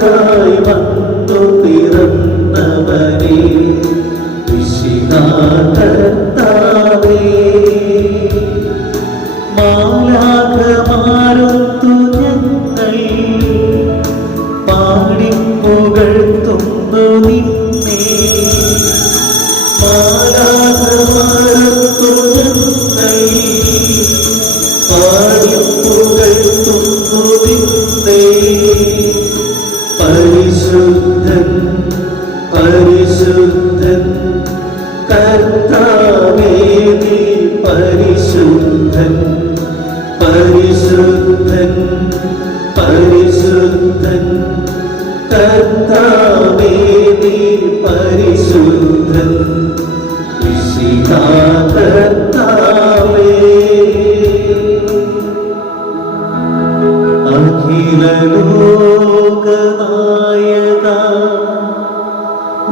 രക്ഷകനായി വന്നു പിറന്നവനേ മിശിഹാ കർത്താവേ. മാലാഖമാരൊത്തു ഞങ്ങൾ പാടിപ്പുകഴ്ത്തുന്നു നിന്നെ. മാലാഖമാരൊത്തു ഞങ്ങൾ പാടിപ്പുകഴ്ത്തുന്നു നിന്നെ. പരിശുദ്ധൻ പരിശുദ്ധൻ കർത്താവേ നീ പരിശുദ്ധൻ. പരിശുദ്ധൻ പരിശുദ്ധൻ കർത്താവേ നീ പരിശുദ്ധൻ. മിശിഹാ കർത്താവേ. അഖില ലോകനായക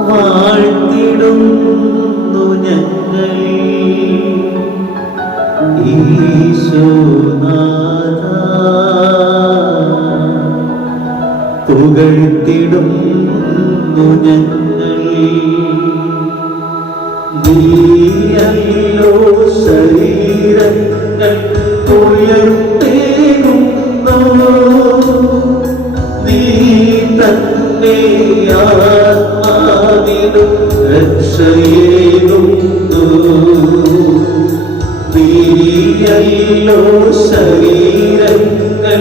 വാഴ്ത്തിടുന്നു ഞങ്ങൾ. ഈശോനാഥ പുകഴ്ത്തിടുന്നു ഞങ്ങൾ. നീയല്ലോ ശരീരങ്ങൾ ഉയർത്തേകുന്നു. നീ തന്നെ ആത്മാവിനും രക്ഷയേകുന്നു. നീയല്ലോ ശരീരങ്ങൾ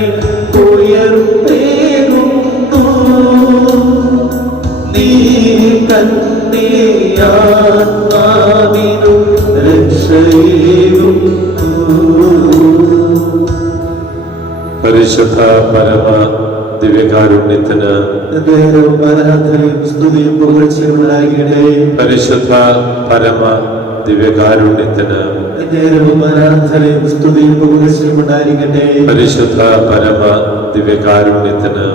ഉയർത്തേകുന്നു. നീ തന്നെ ആത്മാവിനും രക്ഷയേകുന്നു. പരിശുദ്ധ പരമ ദിവ്യകാരുണ്യത്തിന് ആരാധനയും സ്തുതിയും പുകഴ്ചയുണ്ടാകട്ടെ. പരിശുദ്ധ പരമ ദിവ്യകാരുണ്യത്തിന് ആരാധനയും സ്തുതിയും പുകഴ്ചയുണ്ടായിരിക്കട്ടെ. പരിശുദ്ധ പരമ ദിവ്യകാരുണ്യത്തിന്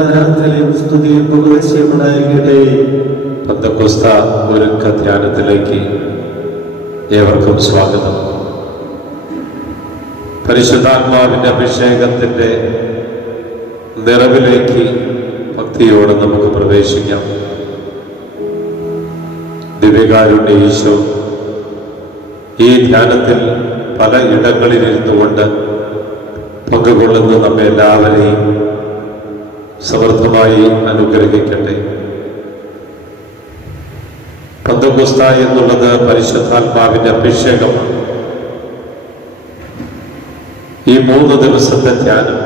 ആരാധനയും സ്തുതിയും പുകഴ്ചയുണ്ടായിരിക്കട്ടെ. പെന്തക്കോസ്ത ഒരുക്ക ധ്യാനത്തിലേക്ക് ഏവർക്കും സ്വാഗതം. പരിശുദ്ധാത്മാവിന്റെ അഭിഷേകത്തിന്റെ നിറവിലേക്ക് ഭക്തിയോടെ നമുക്ക് പ്രവേശിക്കാം. ദിവ്യകാരുണ്യ ഈശോ ഈ ധ്യാനത്തിൽ പല ഇടങ്ങളിലിരുന്നു കൊണ്ട് പങ്കുകൊള്ളുന്ന നമ്മെ എല്ലാവരെയും സമൃദ്ധമായി അനുഗ്രഹിക്കട്ടെ. പെന്തക്കോസ്ത എന്നുള്ളത് പരിശുദ്ധാത്മാവിന്റെ അഭിഷേകമാണ്. ഈ 3 ദിവസത്തെ ധ്യാനം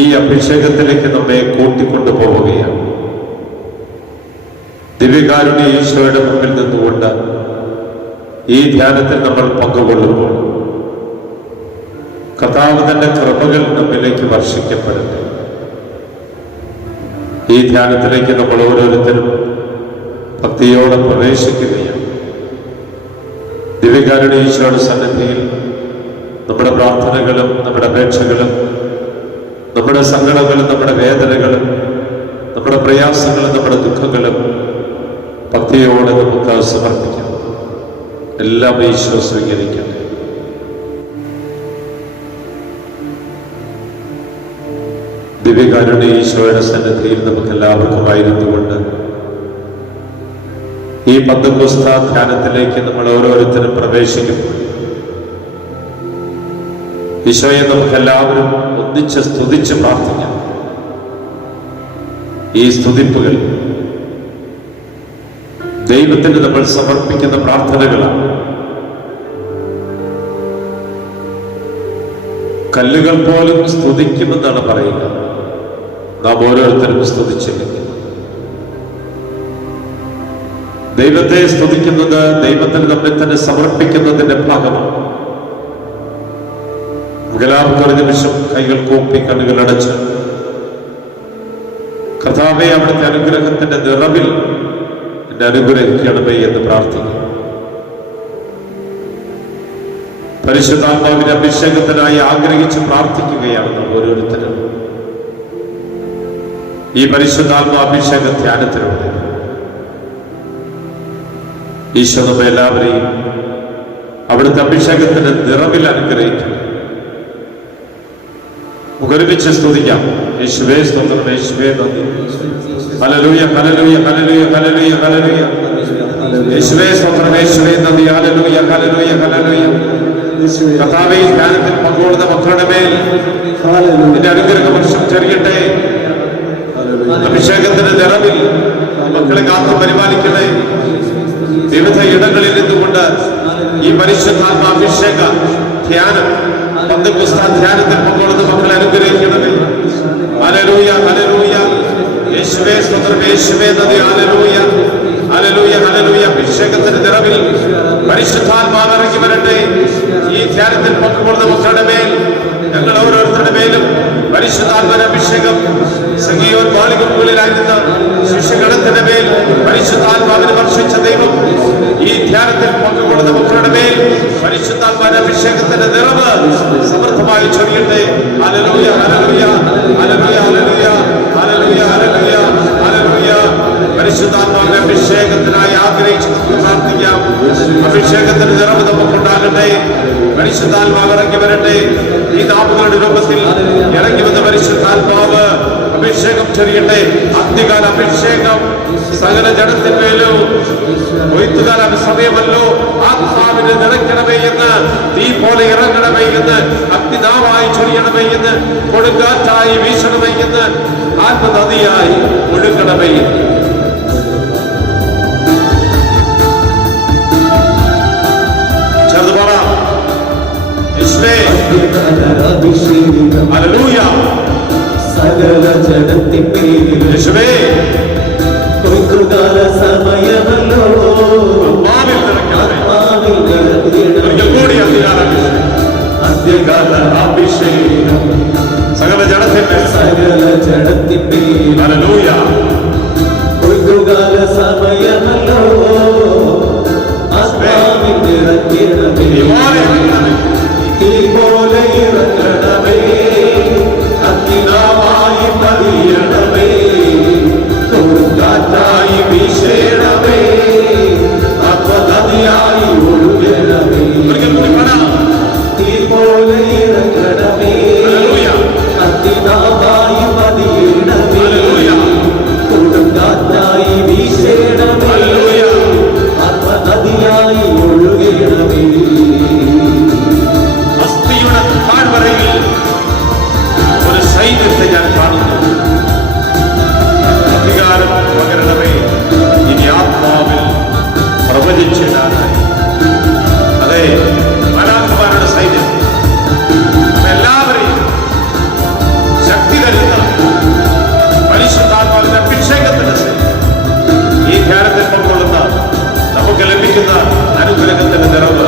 ഈ അഭിഷേകത്തിലേക്ക് നമ്മെ കൂട്ടിക്കൊണ്ടു പോവുകയാണ്. ദിവ്യകാരുണ്യ ഈശോയുടെ മുമ്പിൽ നിന്നുകൊണ്ട് ഈ ധ്യാനത്തിൽ നമ്മൾ പങ്കുകൊള്ളുമ്പോൾ കർത്താവ് തന്റെ കൃപകൾ നമ്മിലേക്ക് വർഷിക്കപ്പെടട്ടെ. ഈ ധ്യാനത്തിലേക്ക് നമ്മൾ ഓരോരുത്തരും ഭക്തിയോടെ പ്രവേശിക്കുകയാണ്. ദിവ്യകാരുണ്യ ഈശോയുടെ സന്നിധിയിൽ നമ്മുടെ പ്രാർത്ഥനകളും നമ്മുടെ അപേക്ഷകളും നമ്മുടെ സങ്കടങ്ങളും നമ്മുടെ വേദനകളും നമ്മുടെ പ്രയാസങ്ങളും നമ്മുടെ ദുഃഖങ്ങളും ഭക്തിയോടെ നമുക്ക് സമർപ്പിക്കാം. എല്ലാം ഈശോ സ്വീകരിക്കട്ടെ. ദിവ്യകാരുണ്യ ഈശോയുടെ സന്നിധിയിൽ നമുക്ക് എല്ലാവർക്കുമായിരുന്നുകൊണ്ട് ഈ പെന്തക്കോസ്ത ധ്യാനത്തിലേക്ക് നമ്മൾ ഓരോരുത്തരും പ്രവേശിക്കുമ്പോൾ ഈശോയെ നമുക്ക് എല്ലാവരും ഒന്നിച്ച് സ്തുതിച്ച് പ്രാർത്ഥിക്കാം. ഈ സ്തുതിപ്പുകൾ ദൈവത്തിന് നമ്മൾ സമർപ്പിക്കുന്ന പ്രാർത്ഥനകളാണ്. കല്ലുകൾ പോലും സ്തുതിക്കുമെന്നാണ് പറയുക. നാം ഓരോരുത്തരും സ്തുതിച്ചില്ലെങ്കിൽ ദൈവത്തെ സ്തുതിക്കുന്നത് ദൈവത്തിന് നമ്മെ തന്നെ സമർപ്പിക്കുന്നതിന്റെ ഭാഗമാണ്. എല്ലാവർക്കും ഒരു നിമിഷം കൈകൾ കൂപ്പി കണ്ണുകൾ അടച്ച് കർത്താവേ അവിടുത്തെ അനുഗ്രഹത്തിന്റെ നിറവിൽ എന്നെ അനുഗ്രഹിക്കണമേ എന്ന് പ്രാർത്ഥിക്കും. പരിശുദ്ധാത്മാവിന്റെ അഭിഷേകത്തിനായി ആഗ്രഹിച്ച് പ്രാർത്ഥിക്കുകയാണ് നാം ഓരോരുത്തരും. ഈ പരിശുദ്ധാത്മാഭിഷേക ധ്യാനത്തിലൂടെ ഈശോ നമ്മെ എല്ലാവരെയും അവിടുത്തെ അഭിഷേകത്തിന്റെ നിറവിൽ അനുഗ്രഹിക്കണം. ഒരുമിച്ച് സ്തുതിക്കാം. യേശുവേ സ്തോത്രം, യേശുവേ നന്ദി. ഹല്ലേലൂയ, ഹല്ലേലൂയ, ഹല്ലേലൂയ, ഹല്ലേലൂയ, ഹല്ലേലൂയ. യേശുവേ സ്തോത്രം, യേശുവേ നന്ദി. ഹല്ലേലൂയ, ഹല്ലേലൂയ, ഹല്ലേലൂയ. കർത്താവേ, ഈ ധ്യാനത്തിൽ പങ്കുകൊള്ളുന്ന മക്കളുടെ മേൽ നിന്റെ അനുഗ്രഹ വർഷം ചൊരിയട്ടെ. അഭിഷേകത്തിന്റെ നിറവിൽ മക്കളെ കാത്തു പരിപാലിക്കണേ. വിവിധ ഇടങ്ങളിൽ നിന്നുകൊണ്ട് ഈ പരിശുദ്ധാത്മാഭിഷേക ധ്യാനം, പന്തേക്കോസ്ത് ധ്യാനത്തിൽ പങ്കുകൊള്ളുന്ന മക്കളെ അനുഗ്രഹിക്കണമേ. ഹല്ലേലൂയ, ഹല്ലേലൂയ. യേശുവേ സ്തോത്രം, യേശുവേ നന്ദി. ഹല്ലേലൂയ, ഹല്ലേലൂയ, ഹല്ലേലൂയ. അഭിഷേകത്തിന്റെ നിറവിൽ പരിശുദ്ധാത്മാവ് ഇറങ്ങി വരട്ടെ. ഈ ധ്യാനത്തിൽ പങ്കുകൊള്ളുന്ന മക്കളുടെ മേൽ, ഞങ്ങൾ ഓരോരുത്തരുടെ മേലും പരിശുദ്ധാത്മാവിന്റെ അഭിഷേകം. സംഗീതവും ബാലികമുകളിലായിരുന്ന ശിഷ്യഗണത്തിന്റെ മേൽ പരിശുദ്ധാത്മാവിനെ വർഷിച്ച ദൈവം ഈ ധ്യാനത്തിൽ പങ്കുകൊള്ളുന്ന മക്കളുടെ മേൽ പരിശുദ്ധാത്മാവിന്റെ അഭിഷേകത്തിന്റെ നിറവ് സമൃദ്ധമായി ചൊരിയട്ടെ. ഹല്ലേലൂയ, ഹല്ലേലൂയ, ഹല്ലേലൂയ, ഹല്ലേലൂയ, ഹല്ലേലൂയ, ഹല്ലേലൂയ, ഹല്ലേലൂയ. പരിശുദ്ധാത്മാവിന്റെ അഭിഷേകത്തിനായി ആഗ്രഹിച്ച് പ്രാർത്ഥിക്കാം. അഭിഷേകത്തിന്റെ നിറവ് നമുക്കുണ്ടാകട്ടെ. പരിശുദ്ധാത്മാവ് ഇറങ്ങി വരട്ടെ. ഈ നാമങ്ങളുടെ രൂപത്തിൽ ഇറങ്ങി വന്ന പരിശുദ്ധാത്മാവ് അഭിഷേകം ചൊരിയട്ടെ. അന്ത്യകാല അഭിഷേകം സകല ജഡത്തിന്മേലും. കൊയ്ത്തുകാല സമയമല്ലോ, ആത്മാവിനെ നിറയ്ക്കണമേ എന്ന്, തീ പോലെ ഇറങ്ങണമേ എന്ന്, അഗ്നിനാവായി ചൊരിയണമേ എന്ന്, കൊടുങ്കാറ്റായി വീശണമേ എന്ന്, ആത്മനദിയായി ഒഴുകണമേ എന്ന്. ചെറുതുപറ ഹല്ലേലൂയ. സകല ജഡത്തിന്മേലും യേശുവേ കൊയ്ത്തുകാല സമയമല്ലോ, ആത്മാവിൽ നിറയ്ക്കണമേ. ആത്മാവിൽ നിറയ്ക്കണമേ. ഒരിക്കൽ കൂടി അന്ത്യകാല അഭിഷേകം സകല ജഡത്തിന്മേൽ. സകല ജഡത്തിന്മേലും ഹല്ലേലൂയ. കൊയ്ത്തുകാല സമയമല്ലോ, ആത്മാവിൽ നിറയ്ക്കണമേ. തീ പോലെ ഇറങ്ങണമേ, അഗ്നിനാവായി പതിയണമേ, കൊടുങ്കാറ്റായി വീശണമേ, ആത്മനദിയായി ഒഴുകണമേ. തീ പോലെ ഇറങ്ങണമേ, അഗ്നിനാവായി പതിയണമേ, കൊടുങ്കാറ്റായി വീശണമേ, ആത്മനദിയായി ഒഴുകണമേ. ഒരു സൈന്യത്തെ ഞാൻ കാണുന്നു. അധികാരം പകരണമേ. ഇനി ആത്മാവിൽ പ്രവചിച്ചിടാനായി. അതെ, മാലാഖമാരുടെ സൈന്യം എല്ലാവരെയും ശക്തി തരുന്ന പരിശുദ്ധാത്മാവിന്റെ അഭിഷേകത്തിന്റെ സൈന്യം. ഈ ധ്യാനത്തിൽ പങ്കുകൊള്ളുന്ന നമുക്ക് ലഭിക്കുന്ന അനുഗ്രഹത്തിന്റെ നിറവ്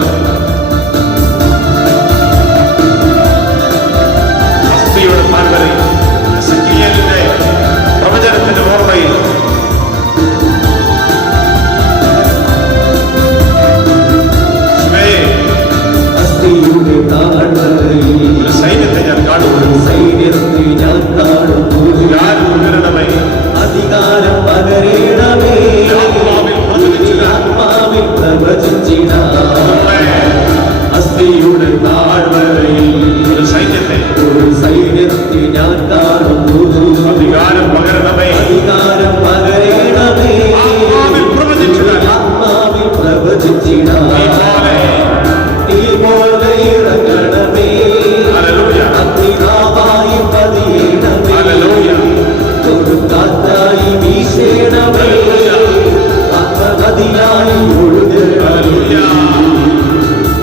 എസെക്കിയേലിന്റെ പ്രവചനത്തിന്റെ ഓർമ്മയിൽ അസ്ഥിയുടെ താഴ്വരയിൽ ഒരു സൈന്യത്തെ ഞാൻ കാണുന്നു. സൈന്യത്തെ ഞാൻ കാണുന്നു. ഉയരണമേ, അധികാരം പകരണമേ, ആത്മാവിൽ പ്രവചിച്ചിടാൻ. ആത്മാവിൽ പ്രവചിച്ചിടാൻ. അസ്ഥിയുടെ താഴ്വരയിൽ ഒരു സൈന്യത്തെ ഞാൻ കാണുന്നു. അധികാരം പകരണമേ, അധികാരം പകരണമേ, ആത്മാവിൽ പ്രവചിച്ചിടാൻ. ആത്മാവിൽ പ്രവചിച്ചിടാൻ. തീ പോലെ ഇറങ്ങണമേ, ഹല്ലേലൂയ, അഗ്നിനാവായി പതിയണമേ, ഹല്ലേലൂയ, കൊടുങ്കാറ്റായി വീശണമേ, ആത്മനദിയായി ഒഴുകണമേ.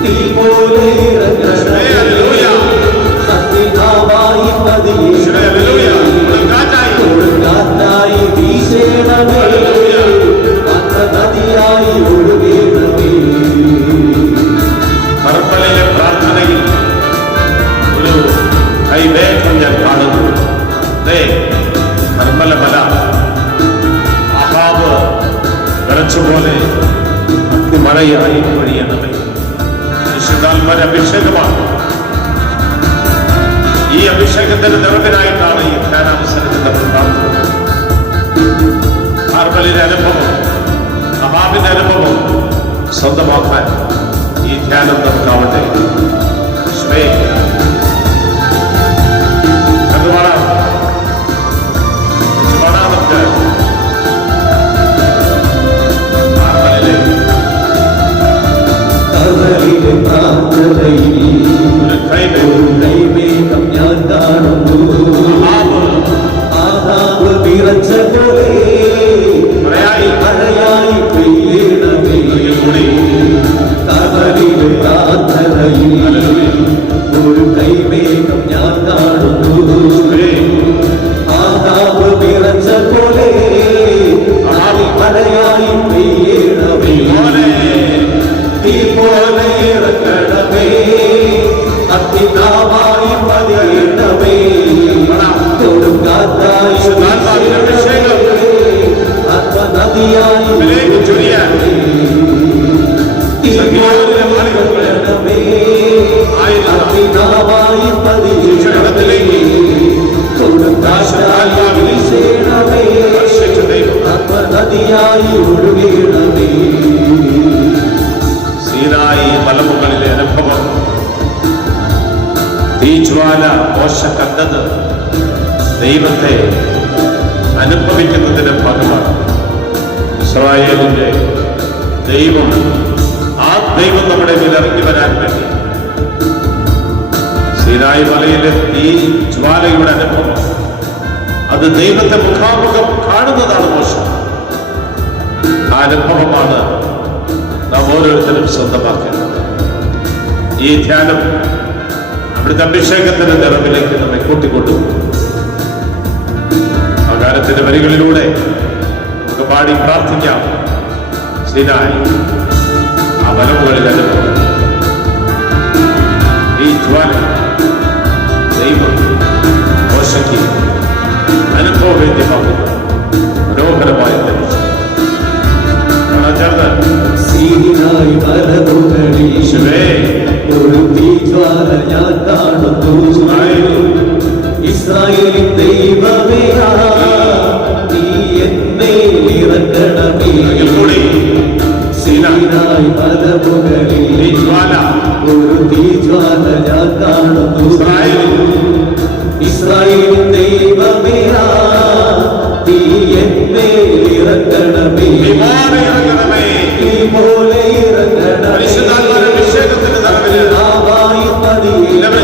തീ പോലെ ഇറങ്ങണമേ, അഗ്നിനാവായി പതിയണമേ, കൊടുങ്കാറ്റായി വീശണമേ, ആത്മനദിയായി ഒഴുകണമേ. കർമ്മലയിലെ പ്രാർത്ഥനയിൽ ഒരു കൈവേഗം ഞാൻ കാണുന്നു. കർമ്മലമല അഹാബ് വിറച്ചുപോലെ അഗ്നിമഴയായി പൊഴിയണമേ. വിശുദ്ധാത്മാവിന്റെ അഭിഷേകമാണ്. ഈ അഭിഷേകത്തിന്റെ നിറവിനായിട്ടാണ് ഈ ധ്യാനാവസരത്തിന്റെ പ്രാർത്ഥന. കർമ്മലിന്റെ അനുഭവം, അഹാബിന്റെ അനുഭവം സ്വന്തമാക്കാൻ ഈ ധ്യാനം നമുക്കാവട്ടെ. കർത്താവിന്റെ പ്രാർത്ഥനയിൽ ഒരു കൈമേൽ ഒരു കൈമേഘം ഞാൻ കാണുന്നു. ആഹാബ് വിറച്ച പോലെ മഴയായി പെയ്യണമേ. കർത്താവിന്റെ പ്രാർത്ഥനയിൽ ഒരു കൈമേഘം ഞാൻ കാണുന്നു. ആഹാബ് വിറച്ച പോലെ മഴയായി പെയ്യണമേ. തീ പോലെ ഇറങ്ങണമേ, അഗ്നിനാവായി പതിയണമേ. കൊടുങ്കാറ്റായി ആത്മനദിയായി തീരണമേ, അഗ്നിനാവായി പതിയണമേ. കൊടുങ്കാറ്റായി വീശണമേ, ആത്മനദിയായി ഒഴുകണമേ. സീനായി മലമുകളിലെ അനുഭവം, തീജ്വാല മോശ കണ്ടത് ദൈവത്തെ അനുഭവിക്കുന്നതിന്റെ ഭാഗമാണ്. ഇസ്രായേലിന്റെ ദൈവം, ആ ദൈവം നമ്മുടെ മേൽ ഇറങ്ങി വരാൻ വേണ്ടി സീനായി മലയിലെ ഈ ജ്വാലയുടെ അനുഭവം, അത് ദൈവത്തെ മുഖാമുഖം കാണുന്നതാണ് മോശം. ആ അനുഭവമാണ് നാം ഓരോരുത്തരും സ്വന്തമാക്കേണ്ടത്. ഈ ധ്യാനം അവിടുത്തെ അഭിഷേകത്തിന്റെ നിറവിലേക്ക് നമ്മെ കൂട്ടിക്കൊണ്ടുപോകും. ആ ഗാനത്തിന്റെ വരികളിലൂടെ നമുക്ക് പാടി പ്രാർത്ഥിക്കാം. സീനായി ആ മലമുകളിൽ അനുഭവം, ഈ ജ്വാല ദൈവം മോശയ്ക്ക് അനുഭവവേദ്യമാകുന്ന മനോഹരമായ തെളിച്ചു സീനായി മലമുകളിൽ ഒരു തീജ്വാല ഞാൻ കാണുന്നു. ഇസ്രായേലിൻ ദൈവമേ, നീ എന്നെ ഇറങ്ങണമേ. സീനായി മലമുകളിൽ ഒരു തീജ്വാല ഞാൻ കാണുന്നു. ഇസ്രായേലിൻ ദൈവമേ, നീ എന്നെ ഇറങ്ങണമേ. തീ പോലെ ഇറങ്ങണമേ, ആവായി പതിയണമേ.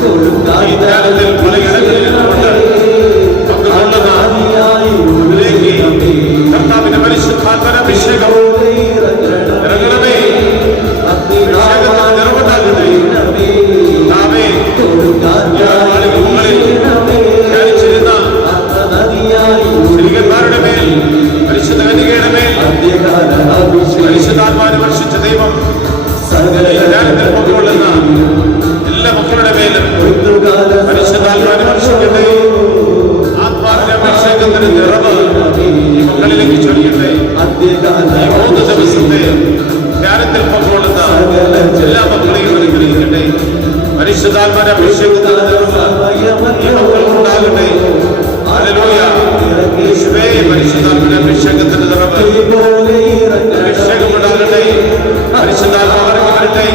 കൊടുങ്കാറ്റായി ആത്മനദിയായി ഒഴുകണമേ. കർത്താവിന്റെ പരിശുദ്ധാത്മന അഭിഷേകം ഇറങ്ങണമേ. ശ്രീകന്മാരുടെ മേൽ, പരിശുദ്ധ കന്യകയുടെ മേൽ പരിശുദ്ധാത്മാവിനെ വർഷിച്ച ദൈവം കൊണ്ടുകൊള്ളുന്ന എല്ലാ മക്കളുടെ മേലും പരിശുദ്ധാത്മാവിനെ വർഷിക്കട്ടെ. ആത്മാവിന്റെ അഭിഷേകത്തിന് നിറവ് ഈ മക്കളിലേക്ക് ചൊരിയട്ടെ. ഈ 3 ദിവസത്തെ ധ്യാനത്തിൽ പങ്കുകൊള്ളുന്ന എല്ലാ മക്കളെയും അനുഗ്രഹിക്കട്ടെ. പരിശുദ്ധാത്മാവിന്റെ അഭിഷേകത്തിന് നിറവ് ഈ മക്കൾക്കുണ്ടാകട്ടെ. ഹല്ലേലൂയ. യേശുവേ, പരിശുദ്ധാത്മാവിന്റെ അഭിഷേകത്തിന്റെ നിറവ് അഭിഷേകം ഉണ്ടാകട്ടെ. പരിശുദ്ധാത്മാവ് ഇറങ്ങി വരട്ടെ.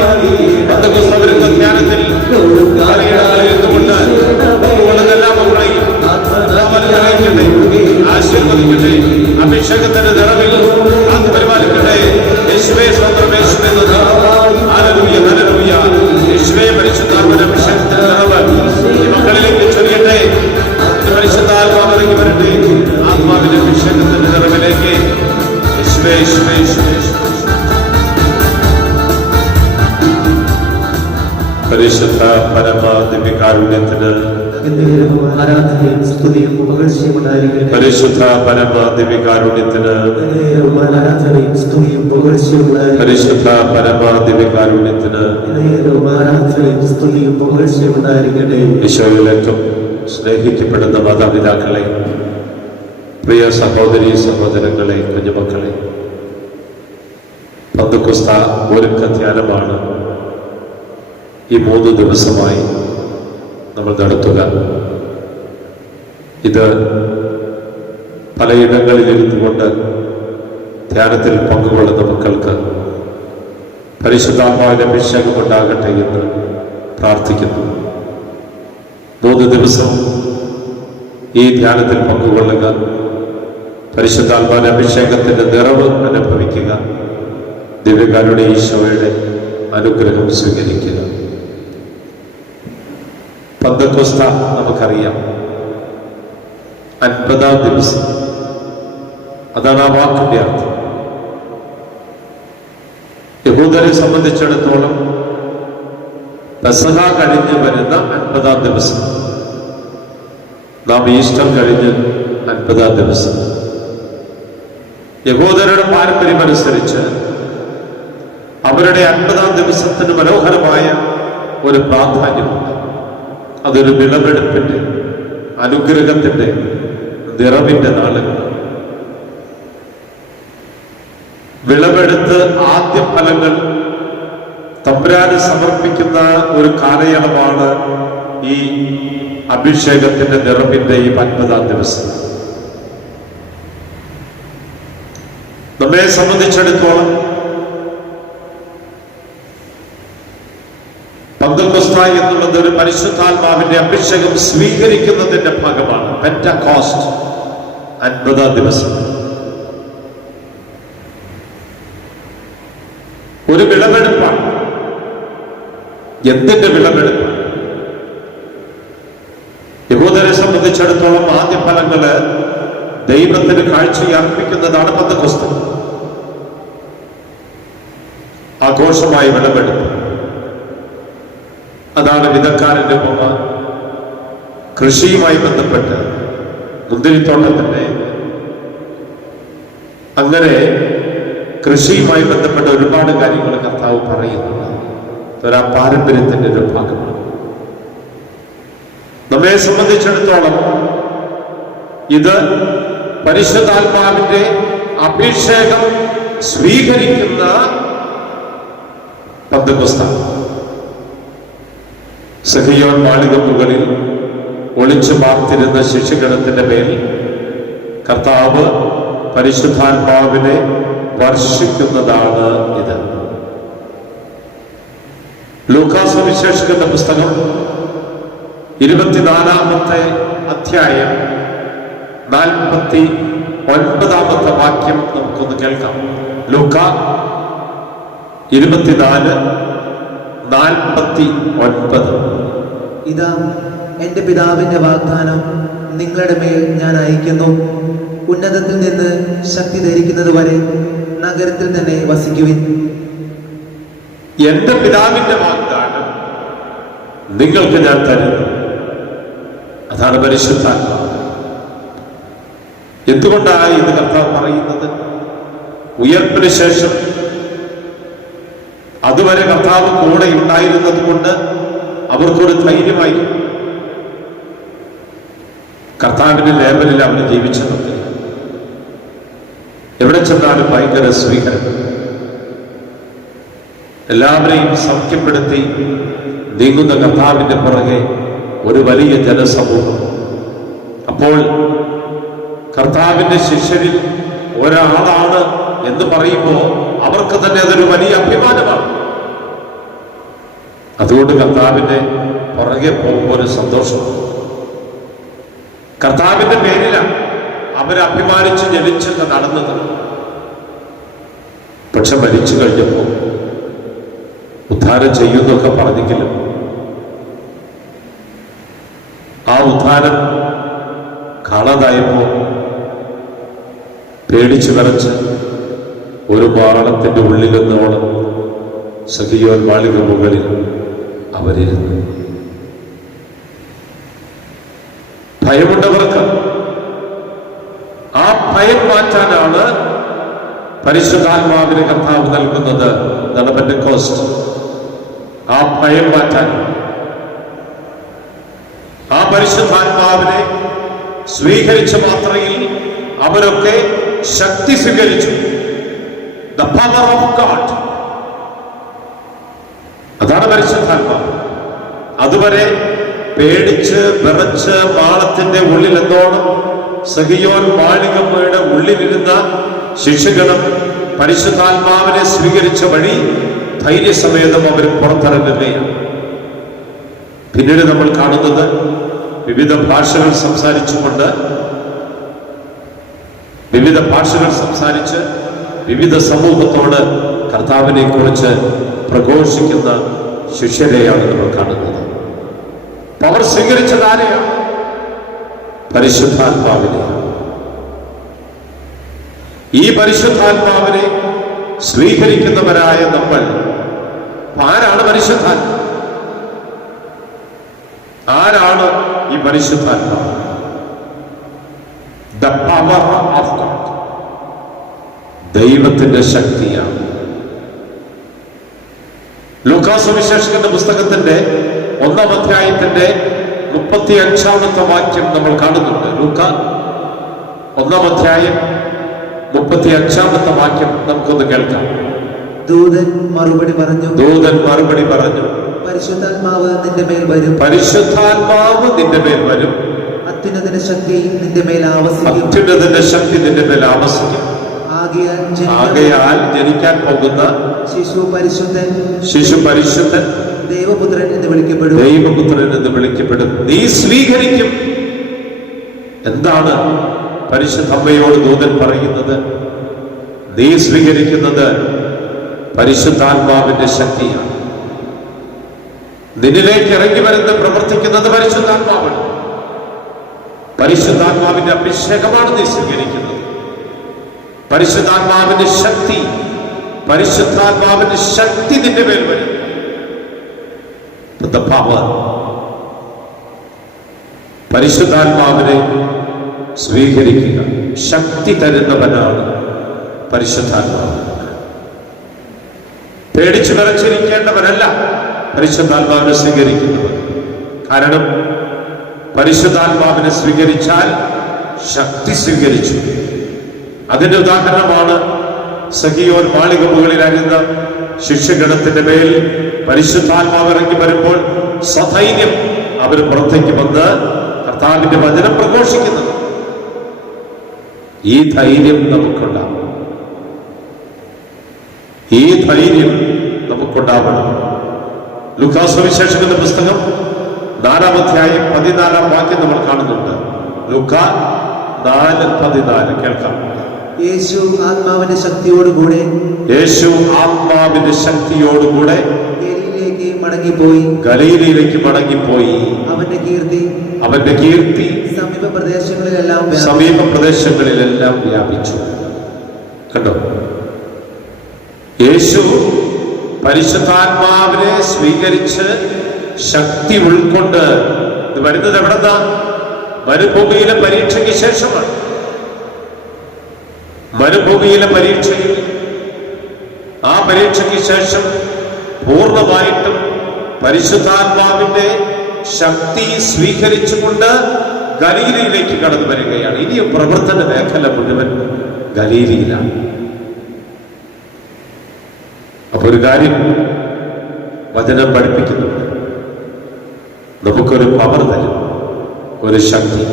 പന്തക്കോസ്തവരുടെ ധ്യാനത്തിൽ പലയിടങ്ങളിൽ എല്ലാ മക്കളെയും അനുഗ്രഹിക്കട്ടെ, ആശീർവദിക്കട്ടെ. അഭിഷേകത്തിന്റെ നിറവിൽ അത് പരിപാലിക്കട്ടെ. യേശുവേ സ്വന്തം, യേശുവേ നന്ദി. ഹല്ലേലൂയ, ഹല്ലേലൂയ. യേശുവേ, പരിശുദ്ധാത്മാവിന്റെ അഭിഷേകത്തിന്റെ നിറവ് ഈ മക്കളിലേക്ക് ചൊരിയട്ടെ. പരിശുദ്ധാത്മാവ് ഇറങ്ങി വരട്ടെ. ആത്മാവിന്റെ അഭിഷേകത്തിന്റെ നിറവിലേക്ക് യേശുവേ, യേശുവേ, യേശുവേ. പരിശുദ്ധ പരമ ദിവ്യകാരുണ്യത്തിന് ആരാധനയും സ്തുതിയും പുകഴ്ചയും ഉണ്ടായിരിക്കട്ടെ. പരിശുദ്ധ പരമ ദിവ്യകാരുണ്യത്തിന് ആരാധനയും സ്തുതിയും പുകഴ്ചയും ഉണ്ടായിരിക്കട്ടെ. പരിശുദ്ധ പരമ ദിവ്യകാരുണ്യത്തിന് ആരാധനയും സ്തുതിയും പുകഴ്ചയും ഉണ്ടായിരിക്കട്ടെ. ഈശോയിൽ ഏറ്റവും സ്നേഹിക്കപ്പെടുന്ന മാതാപിതാക്കളെ, പ്രിയ സഹോദരീ സഹോദരങ്ങളെ, കുഞ്ഞുമക്കളെ, പന്തക്കോസ്ത ഒരുക്ക ധ്യാനമാണ് ഈ 3 ദിവസമായി നമ്മൾ നടത്തുക. ഇത് പലയിടങ്ങളിലിരുന്നു കൊണ്ട് ധ്യാനത്തിൽ പങ്കുകൊള്ളുന്ന മക്കൾക്ക് പരിശുദ്ധാത്മാവിന്റെ അഭിഷേകം ഉണ്ടാകട്ടെ എന്ന് പ്രാർത്ഥിക്കുന്നു. 3 ദിവസം ഈ ധ്യാനത്തിൽ പങ്കുകൊള്ളുക, പരിശുദ്ധാത്മാവിന്റെ അഭിഷേകത്തിന്റെ നിറവ് അനുഭവിക്കുക. ദിവ്യകാരുടെ ഈശോയുടെ അനുഗ്രഹം സ്വീകരിക്കുക. പെന്തക്കോസ്ത നമുക്കറിയാം, 50-ാം ദിവസം. അതാണ് ആ വാക്കിന്റെ അർത്ഥം. യഹൂദരെ സംബന്ധിച്ചിടത്തോളം പെസഹ കഴിഞ്ഞ് വരുന്ന 50-ാം ദിവസം, നാം ഈസ്റ്റർ കഴിഞ്ഞ് 50-ാം ദിവസം. യഹൂദരുടെ പാരമ്പര്യമനുസരിച്ച് അവരുടെ 50-ാം ദിവസത്തിന് മനോഹരമായ ഒരു പ്രാധാന്യമുണ്ട്. അതൊരു വിളവെടുപ്പിന്റെ, അനുഗ്രഹത്തിന്റെ, നിറവിന്റെ നാളുകൾ. വിളവെടുത്ത് ആദ്യ ഫലങ്ങൾ തമ്പുരാന് സമർപ്പിക്കുന്ന ഒരു കാലയളവാണ് ഈ അഭിഷേകത്തിന്റെ നിറവിന്റെ ഈ 50-ാം ദിവസം. നമ്മെ സംബന്ധിച്ചിടത്തോളം പെന്തക്കോസ്ത എന്നുള്ളത് ഒരു പരിശുദ്ധാത്മാവിന്റെ അഭിഷേകം സ്വീകരിക്കുന്നതിന്റെ ഭാഗമാണ്. പെന്റക്കോസ്റ്റ്, 50-ാം ദിവസം. ഒരു വിളവെടുപ്പാണ്. എന്തിന്റെ വിളവെടുപ്പ്? യഹൂദരെ സംബന്ധിച്ചിടത്തോളം ആദ്യ ഫലങ്ങള് ദൈവത്തിന് കാഴ്ചയർപ്പിക്കുന്നതാണ് പെന്തക്കോസ്ത. ആഘോഷമായ വിളവെടുപ്പ്. അതാണ് വിതക്കാരന്റെ ഉപമ. കൃഷിയുമായി ബന്ധപ്പെട്ട് മുന്തിരിത്തോട്ടത്തിന്റെ, അങ്ങനെ കൃഷിയുമായി ബന്ധപ്പെട്ട ഒരുപാട് കാര്യങ്ങൾ കർത്താവ് പറയുന്നുണ്ട്. ഒരു ആ പാരമ്പര്യത്തിന്റെ ഒരു ഭാഗമാണ്. നമ്മെ സംബന്ധിച്ചിടത്തോളം ഇത് പരിശുദ്ധാത്മാവിന്റെ അഭിഷേകം സ്വീകരിക്കുന്ന പെന്തക്കോസ്ത. സഹിയോൻ മാളിക മുകളിൽ ഒളിച്ചു പാർത്തിരുന്ന ശിശുഗണത്തിന്റെ മേൽ കർത്താവ് പരിശുദ്ധാത്മാവിനെ വർഷിക്കുന്നതാണ് ഇത്. ലൂക്കാസ് സുവിശേഷകന്റെ പുസ്തകം 24-ാമത്തെ അധ്യായം 49-ാമത്തെ വാക്യം നമുക്കൊന്ന് കേൾക്കാം. ലൂക്ക 24:49. ഇതാ എന്റെ പിതാവിന്റെ വാഗ്ദാനം നിങ്ങളുടെ മേൽ ഞാൻ അയക്കുന്നു. ഉന്നതത്തിൽ നിന്ന് ശക്തി ധരിക്കുന്നത് വരെ നഗരത്തിൽ തന്നെ വസിക്കുവിൻ. എന്റെ പിതാവിന്റെ വാഗ്ദാനം നിങ്ങൾക്ക് ഞാൻ തരുന്നു. അതാണ് പരിശുദ്ധാത്മാവ്. എന്തുകൊണ്ടാണ് ഇത് കർത്താവ് പറയുന്നത്? ഉയർപ്പിന് ശേഷം അതുവരെ കർത്താവ് കൂടെ ഉണ്ടായിരുന്നത് കൊണ്ട് അവർക്കൊരു ധൈര്യമായി. കർത്താവിന്റെ ലേബലിൽ അവർ ജീവിച്ചതൊക്കെ എവിടെ ചെന്നാലും ഭയങ്കര സ്വീകരണം. എല്ലാവരെയും സൗഖ്യപ്പെടുത്തി നീങ്ങുന്ന കർത്താവിന്റെ പുറകെ ഒരു വലിയ ജനസമൂഹം. അപ്പോൾ കർത്താവിന്റെ ശിഷ്യരിൽ ഒരാളാണ് എന്ന് പറയുമ്പോൾ അവർക്ക് തന്നെ അതൊരു വലിയ അഭിമാനമാണ്. അതുകൊണ്ട് കർത്താവിന്റെ പുറകെ പോകുമ്പോൾ ഒരു സന്തോഷം. കർത്താവിന്റെ പേരിലാണ് അവരഭിമാനിച്ച് ജനിച്ചൊക്കെ നടന്നത്. പക്ഷെ മരിച്ചു കഴിഞ്ഞപ്പോൾ ഉദ്ധാരം ചെയ്യുന്നൊക്കെ പറഞ്ഞെങ്കിലും ആ ഉദ്ധാരം കാണാതായപ്പോ പേടിച്ചു വിറച്ച് ഒരു മാളത്തിന്റെ ഉള്ളിലെന്നോളം സഖിയോൻ മാളിക മുകളിൽ അവരിരുന്നു. ഭയമുണ്ടവർക്ക് ആ ഭയം മാറ്റാനാണ് പരിശുദ്ധാത്മാവിന് കർത്താവ് നൽകുന്നത്. പെന്തക്കോസ്റ്റ്. ആ ഭയം മാറ്റാൻ, ആ പരിശുദ്ധാത്മാവിനെ സ്വീകരിച്ച മാത്രയിൽ അവരൊക്കെ ശക്തി സ്വീകരിച്ചു. The power of God. അതാണ് പരിശുദ്ധാത്മാവ്. അതുവരെ പേടിച്ച് വിറച്ച് മാളത്തിന്റെ ഉള്ളിലെന്നോണം സഹിയോൻ മാളികമ്മയുടെ ഉള്ളിലിരുന്ന ശിശുഗണം പരിശുദ്ധാത്മാവിനെ സ്വീകരിച്ച വഴി ധൈര്യസമേതം അവർ പുറത്തിറങ്ങുകയാണ്. പിന്നീട് നമ്മൾ കാണുന്നത് വിവിധ ഭാഷകൾ സംസാരിച്ച് വിവിധ സമൂഹത്തോട് കർത്താവിനെ കുറിച്ച് പ്രഘോഷിക്കുന്ന ശിഷ്യരെയാണ് നമ്മൾ കാണുന്നത്. അവർ സ്വീകരിച്ചത് ആരെയാണ്? പരിശുദ്ധാത്മാവിനെ. ഈ പരിശുദ്ധാത്മാവിനെ സ്വീകരിക്കുന്നവരായ നമ്മൾ ആരാണ് പരിശുദ്ധാത്മാവ്? ആരാണ് ഈ പരിശുദ്ധാത്മാവ്? ദ പവർ ഓഫ് ഗോഡ്, ദൈവത്തിന്റെ ശക്തിയാണ്. ലൂക്കാ സുവിശേഷകന്റെ പുസ്തകത്തിന്റെ 1-ാം അധ്യായത്തിന്റെ 35-ാമത്തെ വാക്യം നമ്മൾ കാണുന്നുണ്ട്. ലൂക്കാ 1-ാം അധ്യായം 35-ാമത്തെ വാക്യം നമുക്കൊന്ന് കേൾക്കാം. ദൂതൻ മറുപടി പറഞ്ഞു, പരിശുദ്ധാത്മാവ് നിന്റെ മേൽ വരും, പരിശുദ്ധാത്മാവ് നിന്റെ മേൽ വരും, അത്യുന്നതന്റെ ശക്തി നിന്റെ മേൽ ആവസിക്കും, ആകയാൽ ജനിക്കാൻ പോകുന്ന ശിശു പരിശുദ്ധൻ ദൈവപുത്രൻ എന്ന് വിളിക്കപ്പെടും. നീ സ്വീകരിക്കും. എന്താണ് പരിശുദ്ധ അമ്മയോട് ദൂതൻ പറയുന്നത്? നീ സ്വീകരിക്കുന്നത് പരിശുദ്ധാത്മാവിന്റെ ശക്തിയാണ്. നിന്നിലേക്ക് ഇറങ്ങി വരുന്ന പ്രവർത്തിക്കുന്നത് പരിശുദ്ധാത്മാവാണ്. പരിശുദ്ധാത്മാവിന്റെ അഭിഷേകമാണ് നീ സ്വീകരിക്കുന്നത്. പരിശുദ്ധാത്മാവിന്റെ ശക്തി നിന്റെ മേൽ വരും. പരിശുദ്ധാത്മാവിനെ സ്വീകരിക്കുക. ശക്തി തരുന്നവനാണ് പരിശുദ്ധാത്മാവ്. പേടിച്ചു വിറച്ചിരിക്കേണ്ടവരല്ല പരിശുദ്ധാത്മാവിനെ സ്വീകരിക്കുന്നവർ. കാരണം പരിശുദ്ധാത്മാവിനെ സ്വീകരിച്ചാൽ ശക്തി സ്വീകരിച്ചു. അതിന്റെ ഉദാഹരണമാണ് സഖിയോൻ മാളിക മുകളിലായിരുന്ന ശിഷ്യഗണത്തിന്റെ മേൽ പരിശുദ്ധാത്മാവ് ഇറങ്ങി വരുമ്പോൾ സധൈര്യം അവർ പുറത്തേക്ക് വന്ന് കർത്താവിന്റെ വചനം പ്രഘോഷിക്കുന്നത്. ഈ ധൈര്യം നമുക്കുണ്ടാവണം. ലൂക്കാ സുവിശേഷകന്റെ പുസ്തകം 4-ാം അധ്യായം 14-ാം വാക്യം നമ്മൾ കാണുന്നുണ്ട്. ലൂക്കാ 4:14 കേൾക്കാം. യേശു ആത്മാവിന്റെ ശക്തിയോടുകൂടെ ഗലീലയിലേക്ക് മടങ്ങിപ്പോയി. അവന്റെ കീർത്തി സമീപ പ്രദേശങ്ങളിലെല്ലാം വ്യാപിച്ചു. കണ്ടോ, യേശു പരിശുദ്ധാത്മാവിനെ സ്വീകരിച്ച് ശക്തി ഉൾക്കൊണ്ട് ഇത് വരുന്നത് എവിടെന്നാ? മരുഭൂമിയിലെ പരീക്ഷയ്ക്ക് ശേഷമാണ്. മരുഭൂമിയിലെ പരീക്ഷയിൽ ആ പരീക്ഷയ്ക്ക് ശേഷം പൂർണ്ണമായിട്ടും പരിശുദ്ധാത്മാവിന്റെ ശക്തി സ്വീകരിച്ചുകൊണ്ട് ഗലീലയിലേക്ക് കടന്നു വരികയാണ്. ഇനിയും പ്രവർത്തന മേഖല മുഴുവൻ ഗലീലയിലാണ്. അപ്പൊ ഒരു കാര്യം വചനം പഠിപ്പിക്കുന്നുണ്ട്. നമുക്കൊരു പവർ തരും, ഒരു ശക്തി.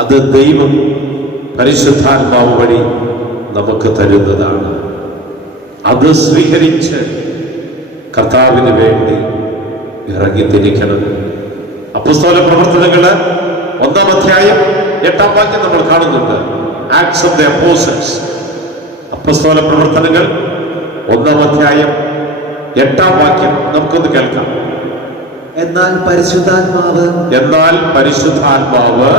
അത് ദൈവം പരിശുദ്ധാത്മാവ് വഴി നമുക്ക് തരുന്നതാണ്. അത് സ്വീകരിച്ച് കർത്താവിന് വേണ്ടി ഇറങ്ങിത്തിരിക്കണം. അപ്പോസ്തല പ്രവർത്തനങ്ങള് 1-ാം അധ്യായം 8-ാം വാക്യം നമ്മൾ കാണുന്നുണ്ട്. Acts of the apostles. അപ്പോസ്തല പ്രവർത്തനങ്ങൾ 1-ാം അധ്യായം 8-ാം വാക്യം നമുക്കൊന്ന് കേൾക്കാം. എന്നാൽ പരിശുദ്ധാത്മാവ്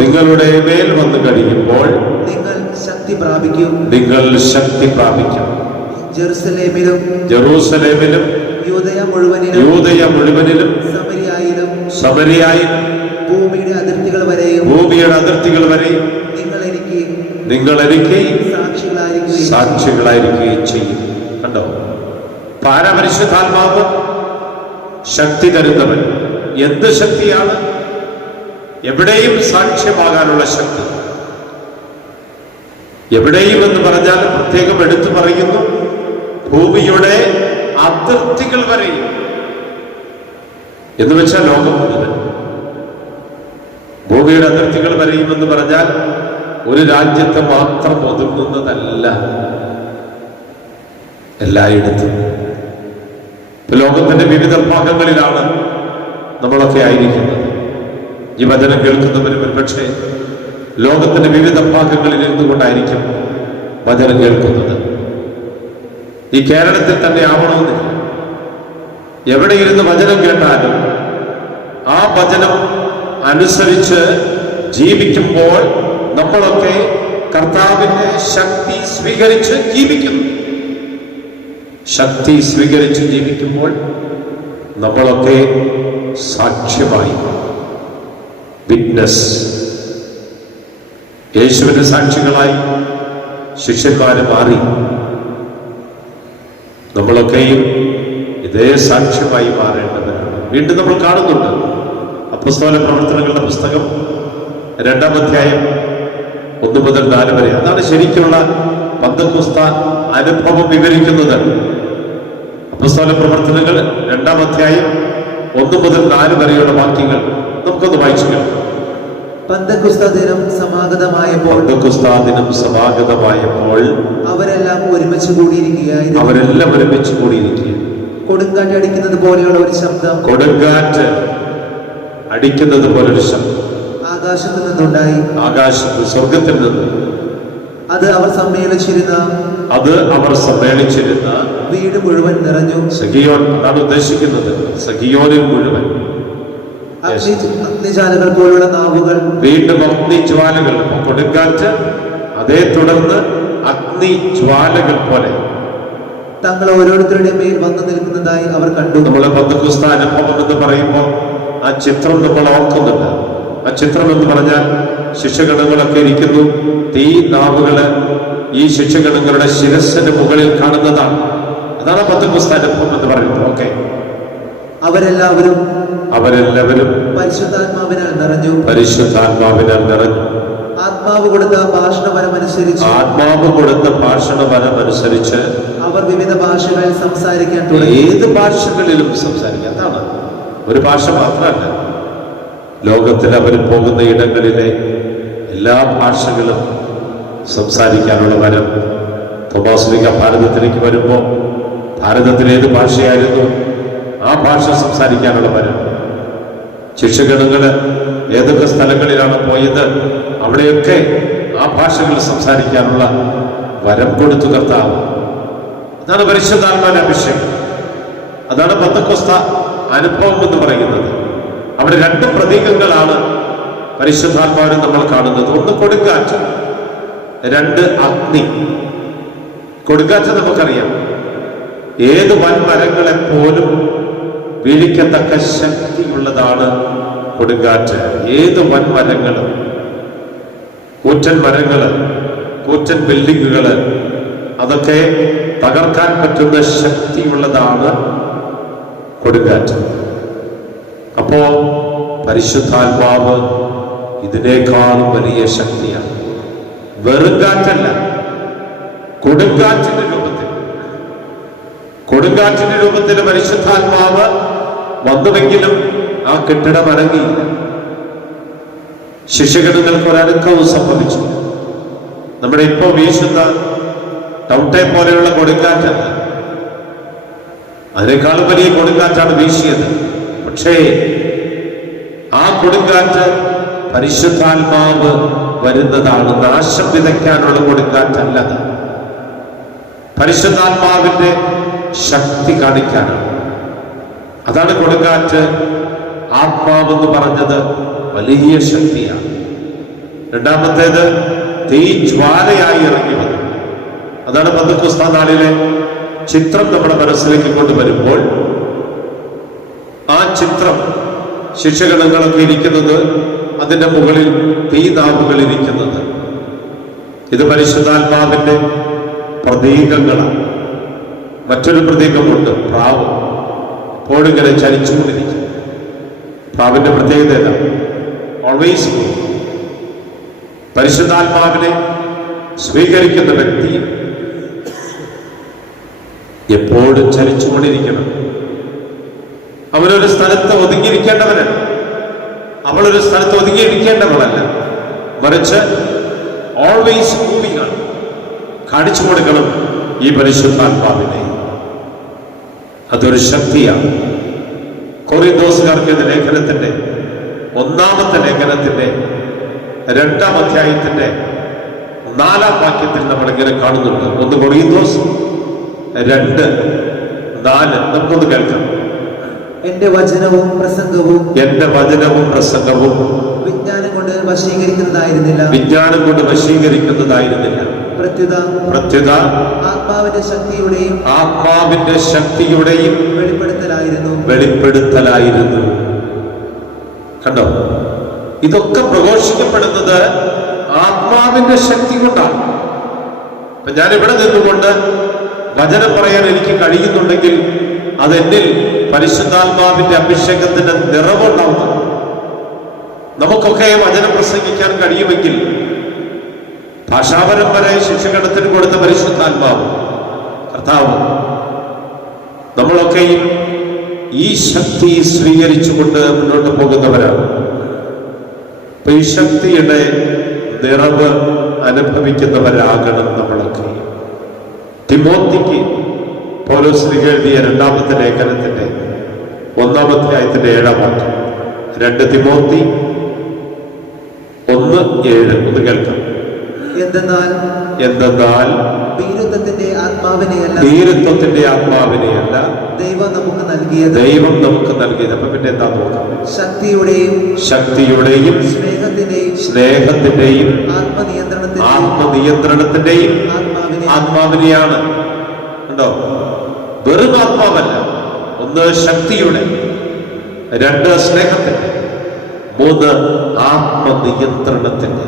നിങ്ങളുടെ മേൽ വന്നു കഴിയുമ്പോൾ നിങ്ങൾ ശക്തി പ്രാപിക്കും. ജെറൂസലേമിലും യൂദയ മുഴുവനിലും സമരിയായിലും ഭൂമിയുടെ അതിർത്തികൾ വരെയും നിങ്ങൾ എനിക്ക് സാക്ഷികളായിരിക്കുകയും ചെയ്യും. കണ്ടോ, പരിശുദ്ധാത്മാവ് ശക്തി തരുന്നവൻ. എന്ത് ശക്തിയാണ്? എവിടെയും സാക്ഷ്യമാകാനുള്ള ശക്തി. എവിടെയും എന്ന് പറഞ്ഞാൽ പ്രത്യേകം എടുത്തു പറയുന്നു, ഭൂമിയുടെ അതിർത്തികൾ വരെയും എന്ന് വെച്ചാൽ ലോകം മുഴുവൻ. ഭൂമിയുടെ അതിർത്തികൾ വരെയും എന്ന് പറഞ്ഞാൽ ഒരു രാജ്യത്ത് മാത്രം ഒതുങ്ങുന്നതല്ല, എല്ലായിടത്തും. ലോകത്തിന്റെ വിവിധ ഭാഗങ്ങളിലാണ് നമ്മളൊക്കെ ആയിരിക്കുന്നത്. ഈ വചനം കേൾക്കുന്നവരും ഒരുപക്ഷെ ലോകത്തിന്റെ വിവിധ ഭാഗങ്ങളിൽ ഇരുന്നുകൊണ്ടായിരിക്കും വചനം കേൾക്കുന്നത്. ഈ കേരളത്തിൽ തന്നെ ആവണമെന്നില്ല. എവിടെ ഇരുന്ന് വചനം കേട്ടാലും ആ വചനം അനുസരിച്ച് ജീവിക്കുമ്പോൾ നമ്മളൊക്കെ കർത്താവിന്റെ ശക്തി സ്വീകരിച്ച് ജീവിക്കുന്നു. ശക്തി സ്വീകരിച്ച് ജീവിക്കുമ്പോൾ നമ്മളൊക്കെ സാക്ഷ്യമായി, വിറ്റ്നസ്, യേശുവിന്റെ സാക്ഷികളായി ശിഷ്യന്മാര് മാറി. നമ്മളൊക്കെയും ഇതേ സാക്ഷ്യമായി മാറേണ്ടവരാണ്. വീണ്ടും നമ്മൾ കാണുന്നുണ്ട് അപ്പോസ്തല പ്രവർത്തനങ്ങളുടെ പുസ്തകം 2-ാം അധ്യായം 1 മുതൽ 4 വരെ. അതാണ് ശരിക്കുള്ള പന്തക്കോസ്ത അനുഭവം വിവരിക്കുന്നത്. അപ്പോസ്തല പ്രവർത്തനങ്ങൾ 2-ാം അധ്യായം 1 മുതൽ 4 വരെയുള്ള വാക്യങ്ങൾ നമുക്കൊന്ന് വായിച്ചു കേൾക്കാം. പന്തക്കുസ്ത ദിനം സമാഗതമായപ്പോൾ അവരെല്ലാം ഒരുമിച്ച് കൂടിയിരിക്കുകയായിരുന്നു. കൊടുങ്കാറ്റ് അടിക്കുന്നത് പോലെയുള്ള ഒരു ശബ്ദം, കൊടുങ്കാറ്റ് അടിക്കുന്നത് പോലൊരു ശബ്ദം ആകാശത്ത് നിന്നുണ്ടായി. ആകാശത്ത്, സ്വർഗത്തിൽ നിന്ന്. അത് അവർ സമ്മേളിച്ചിരുന്ന വീട് മുഴുവൻ നിറഞ്ഞു. സഗിയോൻ അതാണ് ഉദ്ദേശിക്കുന്നത്. സഗിയോനിൽ മുഴുവൻ അഗ്നിജ്വാലകൾ പോലുള്ള നാവുകൾ, വീണ്ടും അഗ്നിജ്വാലകൾ. കൊടുങ്കാറ്റ്, അതേ തുടർന്ന് അഗ്നിജ്വാലകൾ പോലെ തങ്ങൾ ഓരോരുത്തരുടെ മേൽ വന്നു നിൽക്കുന്നതായി അവർ കണ്ടു. നമ്മളെ പന്തക്കോസ്ത അനുഭവം എന്ന് പറയുമ്പോൾ ആ ചിത്രം നമ്മൾ ഓർക്കുന്നുണ്ട്. ആ ചിത്രം എന്ന് പറഞ്ഞാൽ ശിക്ഷഗണങ്ങളൊക്കെ ഇരിക്കുന്നു. തീ നാവുകള് ഈ ശിക്ഷഗണങ്ങളുടെ ശിരസ്സിന് മുകളിൽ കാണുന്നതാണ്. അതാണ് പന്തക്കോസ്ത അനുഭവം എന്ന് പറയുന്നത്. ഓക്കെ, അവരെല്ലാവരും പരിശുദ്ധാത്മാവിനാൽ നിറഞ്ഞു. ആത്മാവ് കൊടുത്ത ഭാഷണവരമനുസരിച്ച് അവർ വിവിധ ഭാഷകളിൽ സംസാരിക്കാൻ തുടങ്ങി. ഏത് ഭാഷകളിലും സംസാരിക്കാം. അതാണ്, ഒരു ഭാഷ മാത്രമല്ല. ലോകത്തിൽ അവർ പോകുന്ന ഇടങ്ങളിലെ എല്ലാ ഭാഷകളും സംസാരിക്കാനുള്ള വരം. തോമാശ്ലീഹ ഭാരതത്തിലേക്ക് വരുമ്പോൾ ഭാരതത്തിലെ ഏത് ഭാഷയായിരുന്നു ആ ഭാഷ സംസാരിക്കാനുള്ള വരം. ശിക്ഷഗണങ്ങള് ഏതൊക്കെ സ്ഥലങ്ങളിലാണ് പോയത് അവിടെയൊക്കെ ആ ഭാഷകൾ സംസാരിക്കാനുള്ള വരം കൊടുത്തു കർത്താവ്. അതാണ് പരിശുദ്ധാത്മാവിന്റെ അഭിഷേകം. അതാണ് പെന്തക്കോസ്ത അനുഭവം എന്ന് പറയുന്നത്. അവിടെ 2 പ്രതീകങ്ങളാണ് പരിശുദ്ധാത്മാവിനെ നമ്മൾ കാണുന്നത്. ഒന്ന് കൊടുങ്കാറ്റ്, 2 അഗ്നി. കൊടുങ്കാറ്റ് നമുക്കറിയാം, ഏത് വൻമരങ്ങളെ പോലും വീഴിക്കത്തക്ക ശക്തിയുള്ളതാണ് കൊടുങ്കാറ്റ്. ഏത് വൻമരങ്ങളും, കൂറ്റൻ മരങ്ങള്, കൂറ്റൻ ബിൽഡിങ്ങുകള്, അതൊക്കെ തകർക്കാൻ പറ്റുന്ന ശക്തിയുള്ളതാണ് കൊടുങ്കാറ്റ്. അപ്പോ പരിശുദ്ധാത്മാവ് ഇതിനേക്കാളും വലിയ ശക്തിയാണ്. വെറും കാറ്റല്ല, കൊടുങ്കാറ്റിന്റെ രൂപത്തിൽ പരിശുദ്ധാത്മാവ് വന്നുവെങ്കിലും ആ കെട്ടിടം അനങ്ങിയില്ല. ശിഷ്യഗണങ്ങൾക്ക് ഒരനക്കവും സംഭവിച്ചു. നമ്മുടെ ഇപ്പോ വീശുന്ന ടൗട്ടെ പോലെയുള്ള കൊടുങ്കാറ്റല്ല, അതിനേക്കാളും വലിയ കൊടുങ്കാറ്റാണ് വീശിയത്. പക്ഷേ ആ കൊടുങ്കാറ്റ് പരിശുദ്ധാത്മാവ് വരുന്നതാണ്. നാശം വിതയ്ക്കാനുള്ള കൊടുങ്കാറ്റല്ലത്, പരിശുദ്ധാത്മാവിന്റെ ശക്തി കാണിക്കാനാണ്. അതാണ് കൊടുങ്കാറ്റ്. ആത്മാവെന്ന് പറഞ്ഞത് വലിയ ശക്തിയാണ്. രണ്ടാമത്തേത് തീ ജ്വാലയായി ഇറങ്ങി വന്നു. അതാണ് പെന്തക്കോസ്ത നാളിലെ ചിത്രം നമ്മുടെ മനസ്സിലേക്ക് കൊണ്ടുവരുമ്പോൾ ആ ചിത്രം ശിക്ഷഗണങ്ങളൊക്കെ ഇരിക്കുന്നത്, അതിന്റെ മുകളിൽ തീനാവുകൾ ഇരിക്കുന്നത്, ഇത് പരിശുദ്ധാത്മാവിന്റെ പ്രതീകങ്ങളാണ്. മറ്റൊരു പ്രതീകമുണ്ട്, പ്രാവ്. എപ്പോഴിങ്ങനെ ചലിച്ചുകൊണ്ടിരിക്കും. പ്രാവിന്റെ പ്രത്യേകത ഏതാണ്? ഓൾവേസ്. പരിശുദ്ധാത്മാവിനെ സ്വീകരിക്കുന്ന വ്യക്തി എപ്പോഴും ചലിച്ചുകൊണ്ടിരിക്കണം. അവനൊരു സ്ഥലത്ത് ഒതുങ്ങിയിരിക്കേണ്ടവനല്ല, അവളൊരു സ്ഥലത്ത് ഒതുങ്ങിയിരിക്കേണ്ടവളല്ല, മറിച്ച് ഓൾവേസ് മൂവിംഗ് ആണ്. കാണിച്ചു കൊടുക്കണം ഈ പരിശുദ്ധാത്മാവിനെ. അതൊരു ശക്തിയാണ്. കൊറിന്തോസുകാർക്ക് ലേഖനത്തിന്റെ 1-ാമത്തെ ലേഖനത്തിന്റെ 2-ാം അധ്യായത്തിന്റെ 4-ാം വാക്യത്തിൽ നമ്മൾ ഇങ്ങനെ കാണുന്നുണ്ട്. 1 കൊരിന്തോസ് 2:4 നമുക്കൊന്ന് കേൾക്കാം. എന്റെ വചനവും പ്രസംഗവും വിജ്ഞാനം കൊണ്ട് വശീകരിക്കുന്നതായിരുന്നില്ല. പ്രത്യുത ആത്മാവിന്റെ ശക്തിയുടെയും വെളിപ്പെടുത്തലായിരുന്നു. കണ്ടോ, ഇതൊക്കെ പ്രഘോഷിക്കപ്പെടുന്നത് ആത്മാവിന്റെ ശക്തി കൊണ്ടാണ്. അപ്പൊ ഞാനിവിടെ നിന്നുകൊണ്ട് വചനം പറയാൻ എനിക്ക് കഴിയുന്നുണ്ടെങ്കിൽ അതെന്നിൽ പരിശുദ്ധാത്മാവിന്റെ അഭിഷേകത്തിന്റെ നിറവുണ്ടാവുന്നു. നമുക്കൊക്കെ വചനം പ്രസംഗിക്കാൻ കഴിയുമെങ്കിൽ ഭാഷാപരമ്പരായ ശിക്ഷകടത്തിന് കൊടുത്ത പരിശുദ്ധാത്മാവ് കർത്താവ് നമ്മളൊക്കെയും ഈ ശക്തി സ്വീകരിച്ചുകൊണ്ട് മുന്നോട്ട് പോകുന്നവരാണ്. അപ്പൊ ഈ ശക്തിയുടെ നിറവ് അനുഭവിക്കുന്നവരാകണം നമ്മളൊക്കെ. തിമോത്തിക്ക് പൗലോസ് എഴുതിയ 2-ാമത്തെ ലേഖനത്തിന്റെ 1-ാം അധ്യായത്തിന്റെ 7-ാം വാക്യം, 2 തിമോത്തി 1:7 ഒന്ന് കേൾക്കാം. എന്തെന്നാൽ വീരത്വത്തിന്റെ ആത്മാവിനെയല്ല ദൈവം നമുക്ക് നൽകിയത്. അപ്പൊ പിന്നെ എന്താ നോക്കാം? ശക്തിയുടെയും സ്നേഹത്തിന്റെയും ആത്മനിയന്ത്രണത്തിന്റെയും ആത്മാവിനെയാണ്. ഉണ്ടോ? വെറും ആത്മാവല്ല. 1 ശക്തിയുടെ, 2 സ്നേഹത്തിന്റെ, 3 ആത്മനിയന്ത്രണത്തിന്റെ.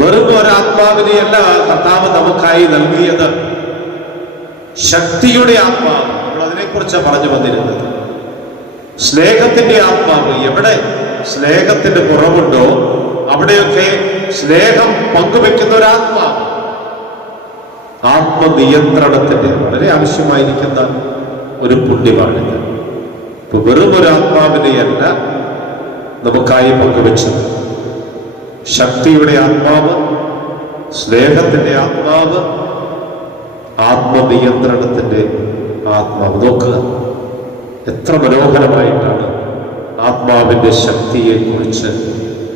വെറും ഒരാത്മാവിനെയല്ല കർത്താവ് നമുക്കായി നൽകിയത്, ശക്തിയുടെ ആത്മാവ്. നമ്മൾ അതിനെക്കുറിച്ചാണ് പറഞ്ഞു വന്നിരുന്നത്. സ്നേഹത്തിന്റെ ആത്മാവ്. എവിടെ സ്നേഹത്തിന്റെ കുറവുണ്ടോ അവിടെയൊക്കെ സ്നേഹം പങ്കുവെക്കുന്ന ഒരാത്മാവ്. ആത്മനിയന്ത്രണത്തിന്റെ വളരെ ആവശ്യമായിരിക്കുന്ന ഒരു പുണ്യമാണിത്. ഇപ്പൊ വെറും ഒരു ആത്മാവിനെയല്ല നമുക്കായി പങ്കുവെച്ചത്. ശക്തിയുടെ ആത്മാവ്, സ്നേഹത്തിന്റെ ആത്മാവ്, ആത്മനിയന്ത്രണത്തിന്റെ ആത്മാവ്. നോക്കുക, എത്ര മനോഹരമായിട്ടാണ് ആത്മാവിന്റെ ശക്തിയെ കുറിച്ച്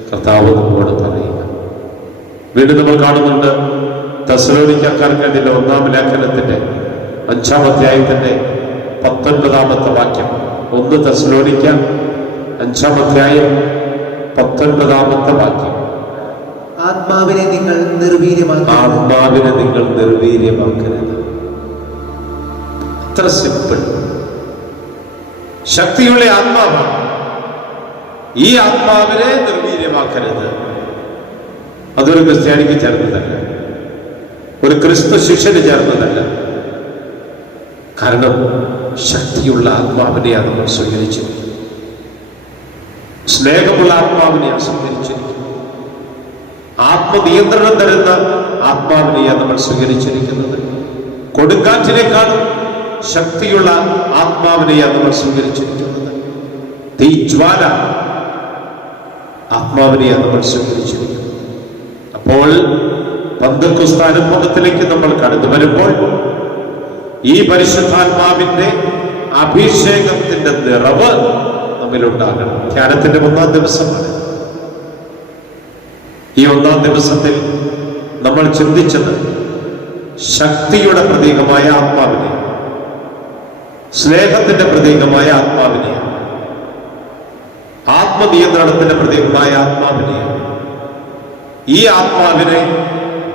കർത്താവ് നമ്മോട് പറയുക. വീണ്ടും നമ്മൾ കാണുന്നുണ്ട് തെസ്സലോനിക്കക്കാർക്ക് 1-ാം ലേഖനത്തിന്റെ 5-ാം അധ്യായത്തിന്റെ 19-ാമത്തെ വാക്യം. 1 തെസ്സലോനിക്ക 5-ാം അധ്യായം 19-ാമത്തെ വാക്യം. ആത്മാവിനെ നിങ്ങൾ നിർവീര്യമാക്കരുത്. അത്ര സിമ്പിൾ. ശക്തിയുള്ള ആത്മാവാണ്. ഈ ആത്മാവിനെ നിർവീര്യമാക്കരുത്. അതൊരു ക്രിസ്ത്യാനിക്ക് ചേർന്നതല്ല, ഒരു ക്രിസ്തു ശിഷ്യന് ചേർന്നതല്ല. കാരണം ശക്തിയുള്ള ആത്മാവിനെയാണ് നമ്മൾ സ്വീകരിച്ചിരിക്കുന്നത്. സ്നേഹമുള്ള ആത്മാവിനെയാണ് സ്വീകരിച്ചിരിക്കുന്നത്. ആത്മനിയന്ത്രണം തരുന്ന ആത്മാവിനെയാണ് നമ്മൾ സ്വീകരിച്ചിരിക്കുന്നത്. കൊടുങ്കാറ്റിനേക്കാളും ശക്തിയുള്ള ആത്മാവിനെയാണ് നമ്മൾ സ്വീകരിച്ചിരിക്കുന്നത്. തീജ്വാല ആത്മാവിനെയാണ് നമ്മൾ സ്വീകരിച്ചിരിക്കുന്നത്. അപ്പോൾ പെന്തക്കോസ്ത് അനുഭവത്തിലേക്ക് നമ്മൾ കടന്നു വരുമ്പോൾ ഈ പരിശുദ്ധാത്മാവിന്റെ അഭിഷേകത്തിന്റെ നിറവ് നമ്മിലുണ്ടാകണം. ധ്യാനത്തിന്റെ 1-ാം ദിവസമാണ്. ഈ 1-ാം ദിവസത്തിൽ നമ്മൾ ചിന്തിച്ചത് ശക്തിയുടെ പ്രതീകമായ ആത്മാവിനെ, സ്നേഹത്തിന്റെ പ്രതീകമായ ആത്മാവിനെ, ആത്മനിയന്ത്രണത്തിന്റെ പ്രതീകമായ ആത്മാവിനെ. ഈ ആത്മാവിനെ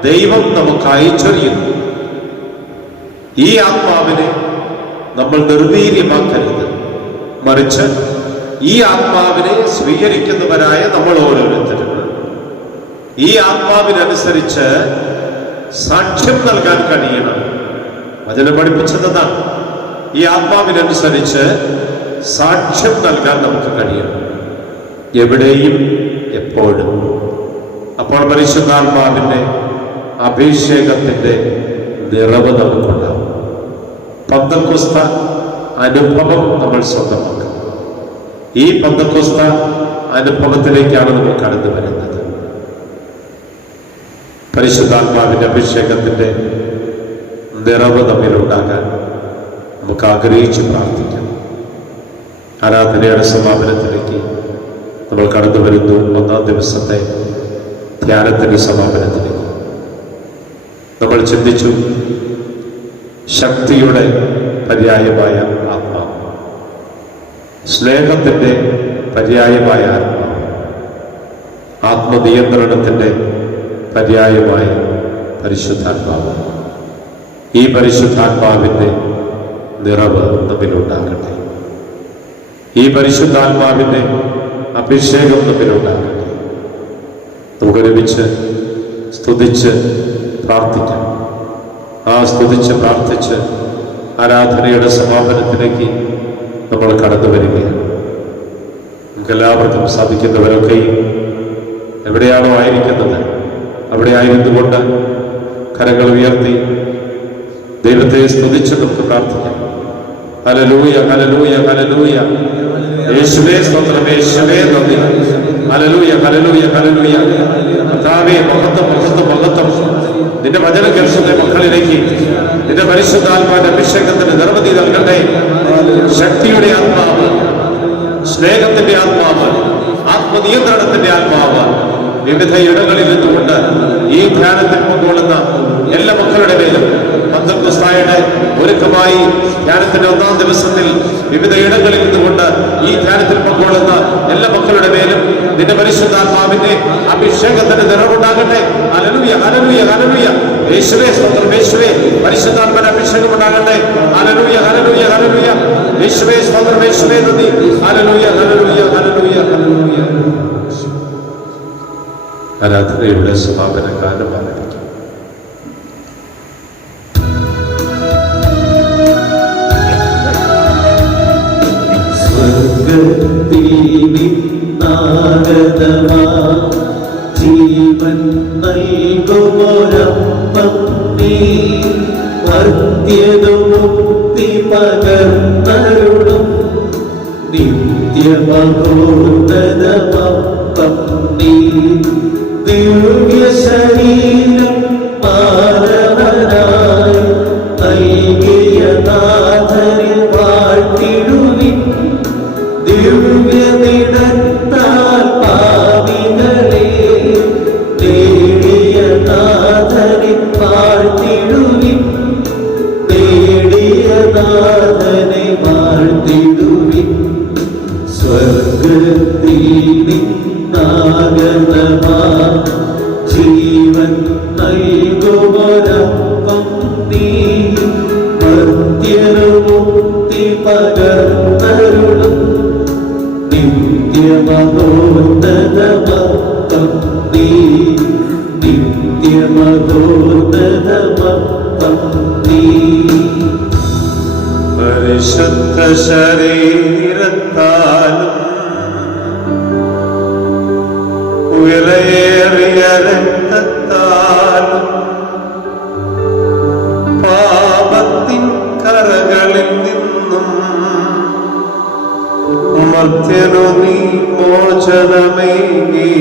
ദൈവം നമുക്കായി ചൊരിയുന്നു. ഈ ആത്മാവിനെ നമ്മൾ നിർവീര്യമാക്കരുത്. മറിച്ച് ഈ ആത്മാവിനെ സ്വീകരിക്കുന്നവരായ നമ്മൾ ഓരോരുത്തരും ഈ ആത്മാവിനനുസരിച്ച് സാക്ഷ്യം നൽകാൻ കഴിയണം. വചനം പഠിപ്പിച്ചതാണ്. ഈ ആത്മാവിനനുസരിച്ച് സാക്ഷ്യം നൽകാൻ നമുക്ക് കഴിയണം, എവിടെയും എപ്പോഴും. അപ്പോൾ പരിശുദ്ധാത്മാവിന്റെ അഭിഷേകത്തിന്റെ നിറവ് നമുക്കുണ്ടാവും. പെന്തക്കോസ്ത് അനുഭവം നമ്മൾ സ്വന്തമാക്കും. ഈ പെന്തക്കോസ്ത് അനുഭവത്തിലേക്കാണ് നമ്മൾ കടന്നു വരുന്നത്. പരിശുദ്ധാത്മാവിന്റെ അഭിഷേകത്തിന്റെ നിറവ് തമ്മിലുണ്ടാകാൻ നമുക്ക് ആഗ്രഹിച്ച് പ്രാർത്ഥിക്കാം. ആരാധനയുടെ സമാപനത്തിലേക്ക് നമ്മൾ കടന്നു വരുന്നു. 1-ാം ദിവസത്തെ ധ്യാനത്തിന്റെ സമാപനത്തിലേക്ക്. നമ്മൾ ചിന്തിച്ചു ശക്തിയുടെ പര്യായമായ ആത്മാവ്, സ്നേഹത്തിൻ്റെ പര്യായമായ ആത്മാവ്, ആത്മനിയന്ത്രണത്തിൻ്റെ പര്യായമായ പരിശുദ്ധാത്മാവ്. ഈ പരിശുദ്ധാത്മാവിൻ്റെ നിറവ് നമ്മിലുണ്ടാകട്ടെ. ഈ പരിശുദ്ധാത്മാവിൻ്റെ അഭിഷേകം നമ്മിലുണ്ടാകട്ടെ. നമുക്കൊരുമിച്ച് സ്തുതിച്ച് പ്രാർത്ഥിക്കാം. ആ സ്തുതിച്ച് പ്രാർത്ഥിച്ച് ആരാധനയുടെ സമാപനത്തിലേക്ക് നമ്മൾ കടന്നു വരികയാണ്. നമുക്കെല്ലാവർക്കും സാധിക്കുന്നവരൊക്കെയും എവിടെയാണോ ആയിരിക്കുന്നത് അവിടെ ആയിരുന്നുകൊണ്ട് കരങ്ങൾ ഉയർത്തി ദൈവത്തെ സ്തുതിച്ച് നമുക്ക് പ്രാർത്ഥിക്കാം. ഹല്ലേലൂയ, ഹല്ലേലൂയ, ഹല്ലേലൂയ. യേശുവേ സ്തോത്രം, യേശുവേ നന്ദി. ഹല്ലേലൂയ, ഹല്ലേലൂയ, ഹല്ലേലൂയ. കർത്താവേ, മഹത്വം, മഹത്വം, മഹത്വം. നിന്റെ വചനം കേൾക്കുന്ന മക്കളിലേക്ക് നിന്റെ പരിശുദ്ധാത്മാവിന്റെ അഭിഷേകത്തിന് നിരവധി നൽകട്ടെ. ശക്തിയുടെ ആത്മാവ്, സ്നേഹത്തിന്റെ ആത്മാവ്, ആത്മനിയന്ത്രണത്തിന്റെ ആത്മാവ് വിവിധ ഇടങ്ങളിൽ നിന്നുകൊണ്ട് ഈ ധ്യാനത്തിൽ പങ്കുകൊള്ളുന്ന എല്ലാ മക്കളുടെ മേലും പന്തക്കുസ്തായുടെ ഒരുക്കമായി ധ്യാനത്തിന്റെ 1-ാം ദിവസത്തിൽ വിവിധ ഇടങ്ങളിൽ നിന്നുകൊണ്ട് ഈ ധ്യാനത്തിൽ പങ്കുകൊള്ളുന്ന എല്ലാ മക്കളുടെ മേലും നിന്റെ പരിശുദ്ധാത്മാവിന്റെ അഭിഷേകത്തിന് നിറവുണ്ടാകട്ടെ. ഹല്ലേലൂയ, ഹല്ലേലൂയ, ഹല്ലേലൂയ. യേശുവേ സ്തോത്രം, യേശുവേ. പരിശുദ്ധാത്മാവിന്റെ അഭിഷേകം ഉണ്ടാകട്ടെ. ഹല്ലേലൂയ, ഹല്ലേലൂയ, ഹല്ലേലൂയ. യേശുവേ സ്തോത്രം, യേശുവേ നന്ദി. ഹല്ലേലൂയ, ഹല്ലേലൂയ, ഹല്ലേലൂയ, ഹല്ലേലൂയ. ആരാധനയുടെ സമാപന ഗാനം ആരംഭിക്കും. ജീവൻ നൽകുമൊരപ്പം നീ, മർത്യമുക്തി പകർന്നരുളും നിത്യമഹോന്നതമപ്പം നീ. ദിവ്യ ശരീരം മാനവനായി നൽകിയ നാഥനെ വാഴ്ത്തിടുവിൻ. ദിവ്യനിടത്താൽ പാപികളെ നേടിയ നാഥനെ വാഴ്ത്തിടുവിൻ. നേടിയ നാഥനെ വാഴ്ത്തിടുവിൻ. സ്വർഗത്തിൽ നിന്നാഗതമാ ജീവൻ നൽകുമൊരപ്പം നീ, മർത്യമുക്തി പകർന്നരുളും നിത്യമഹോന്നതമപ്പം നീ. നിത്യമഹോന്നതമപ്പം നീ. പരിശുദ്ധ ശരീരത്താലും വിലയേറിയ രക്തത്താലും പാപത്തിൻ കറകളിൽ നിന്നും മർത്യനു നീ മോചനമേകി.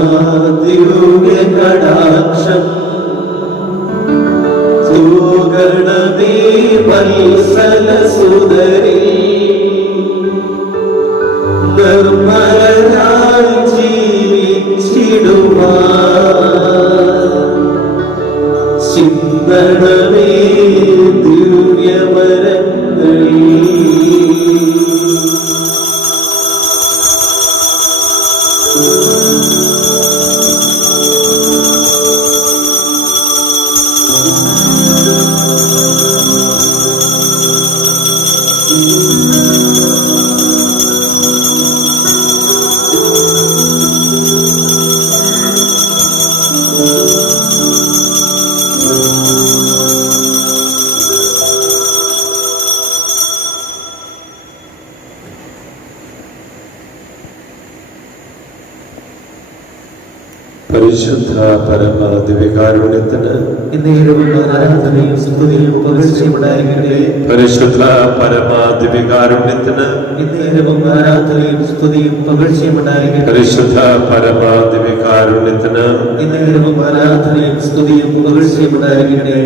സകലേശാദിവ്യ കടാക്ഷം തൂകണമേ വത്സലസുതരിൽ. നിർമ്മലരായി ജീവിച്ചിടുവാൻ ചിന്തണമേ ദിവ്യമരങ്ങളിൽ. പരിശുദ്ധ പരമ ദിവ്യകാരുണ്യത്തിന് എന്നേരവും ആരാധനയും സ്തുതിയും പുകഴ്ചയും ഉണ്ടായിരിക്കട്ടെ. പരിശുദ്ധ പരമ ദിവ്യകാരുണ്യത്തിന് എന്നേരവും ആരാധനയും സ്തുതിയും പുകഴ്ചയും ഉണ്ടായിരിക്കട്ടെ. പരിശുദ്ധ പരമ ദിവ്യകാരുണ്യത്തിന് എന്നേരവും ആരാധനയും സ്തുതിയും പുകഴ്ചയും ഉണ്ടായിരിക്കട്ടെ.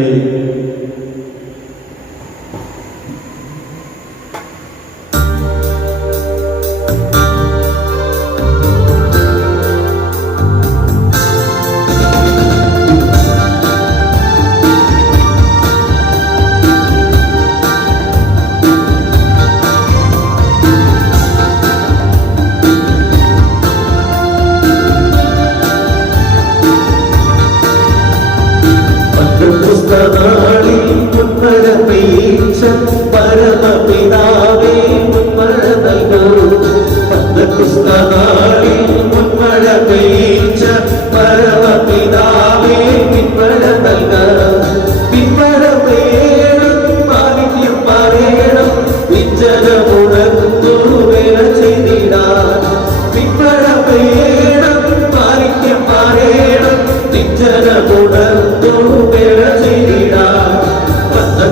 പേട ചെയ്തിടാം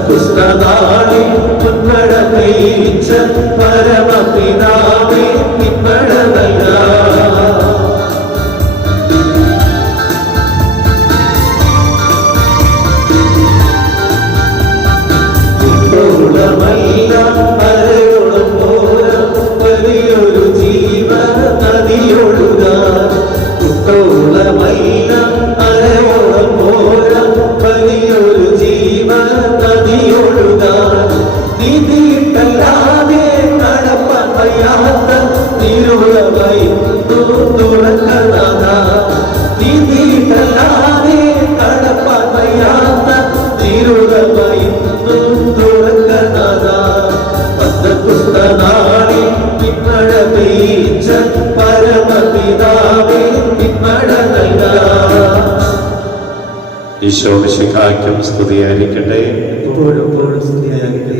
കുഷ്ണനാളിൽ മുൻപട പെയ്ച്ച പരമപിതാവേ പിൻപടവല്ല ോളമല്ല അരയോളം പോരം വലിയൊരു ജീവ നദിയൊഴുക കുട്ടോളമല്ല അരയോളം പോരം വലിയൊരു ജീവ നദിയൊഴുക നീതിയിട്ടല്ലാതെ നടപ്പാൻ വയ്യാത്ത തിരുളവൈന്നു തുറക്കണത നീതിയിട്ടല്ലാതെ നടപ്പാൻ വയ്യാത്ത തിരുളവൈന്നു തുറക്കണത പന്തകുസ്തനാളിൽ പിന്മഴ പെയ്ച്ച പരമപിതാവേ പിന്മഴ നൽകാം. ഈശോ മിശിഹായ്ക്കും സ്തുതിയായിരിക്കട്ടെ. ഇപ്പോഴും സ്തുതിയായിരിക്കട്ടെ.